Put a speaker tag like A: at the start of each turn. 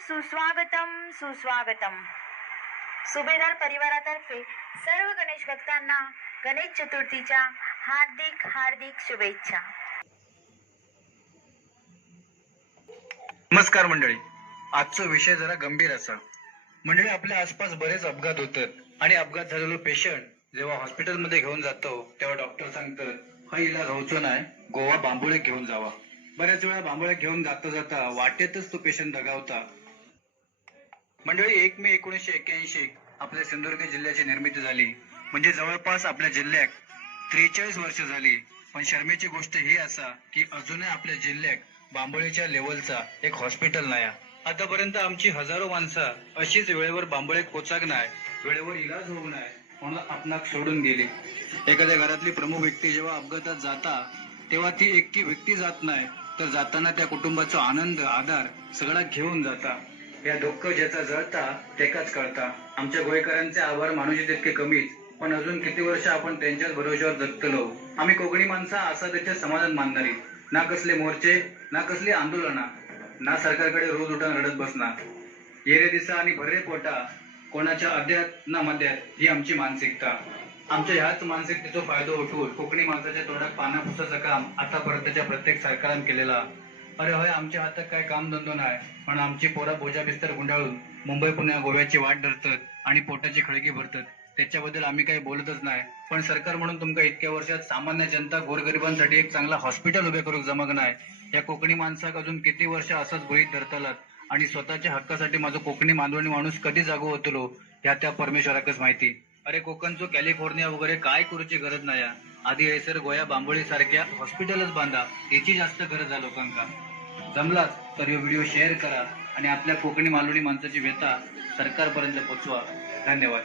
A: सुस्वागतम सुस्वागतम. सुभेदार परिवारातर्फे सर्व गणेश भक्तांना गणेश चतुर्थीच्या हार्दिक हार्दिक शुभेच्छा.
B: नमस्कार मंडळी. आजचा विषय जरा गंभीर असा मंडळी आपल्या आसपास बरेच अपघात होतात. आणि अपघात झालेलो पेशंट जेव्हा हॉस्पिटलमध्ये घेऊन जातो तेव्हा डॉक्टर सांगतात हा इलाज होतो नाही. गोवा बांबुळे घेऊन जावा. बऱ्याच वेळा बांबुळे घेऊन जाता जाता वाटेतच तो पेशंट दगावता. मंडळी एक मे एकोणीसशे एक्क्याऐंशी आपल्या सिंधुदुर्ग जिल्ह्याची निर्मिती झाली. म्हणजे जवळपास आपल्या जिल्ह्यात त्रेचाळीस वर्ष झाली. पण शर्मेची गोष्ट ही असा की अजूनही आपल्या जिल्ह्यात बांबोळीच्या लेवलचा एक हॉस्पिटल नाही आतापर्यंत आमची हजारो माणसं अशीच वेळेवर बांबोळे पोचाक नाही वेळेवर इलाज होऊ नये म्हणून आपणाक सोडून गेली. एखाद्या घरातली प्रमुख व्यक्ती जेव्हा अपघातात जाता तेव्हा ती एकटी व्यक्ती जात नाही. तर जाताना त्या कुटुंबाचा आनंद आधार सगळा घेऊन जाता. या दुःख ज्याचा जळता त्याकाच कळता. आमच्या गोयकरांचे आभार मानुषी तितके कमीच पण अजून किती वर्ष आपण त्यांच्याच भरोश्यावर जगतलो? आम्ही कोकणी माणसं असा त्याचे समाधान मानणारी. ना कसले मोर्चे ना कसली आंदोलना ना सरकारकडे रोज उठून रडत बसणार येरे दिसा आणि भरे पोटा कोणाच्या अध्यात ना मध्यात ही आमची मानसिकता. आमच्या ह्याच मानसिकतेचा फायदा उठवून कोकणी माणसाच्या तोंडात पाना पुसाचं काम आतापर्यंतच्या प्रत्येक सरकारान केलेला. अरे होय आमच्या हातात काय काम धंदो नाही. पण आमची पोरा बोजा बिस्तर गुंडाळून मुंबई पुण्या गोव्याची वाट धरतात आणि पोटाची खळगी भरतात. त्याच्याबद्दल आम्ही काही बोलतच नाही. पण सरकार म्हणून तुमका इतक्या वर्षात सामान्य जनता गोरगरिबांसाठी एक चांगला हॉस्पिटल उभे करूक जमक नाही. या कोकणी माणसाक अजून किती वर्ष असंच गृहित धरतलात? आणि स्वतःच्या हक्कासाठी माझं कोकणी मानवणी माणूस कधी जागो होतलो ह्या त्या परमेश्वराकच माहिती. अरे कोकणचो कॅलिफोर्निया वगैरे काय करूची गरज नाही आधी हैसर गोया बांबोळी सारख्या हॉस्पिटलच बांधा याची जास्त गरज आहे लोकांका जमलाच तर हे व्हिडिओ शेअर करा आणि आपल्या कोकणी मालवणी माणसाची व्यथा सरकारपर्यंत पोचवा. धन्यवाद.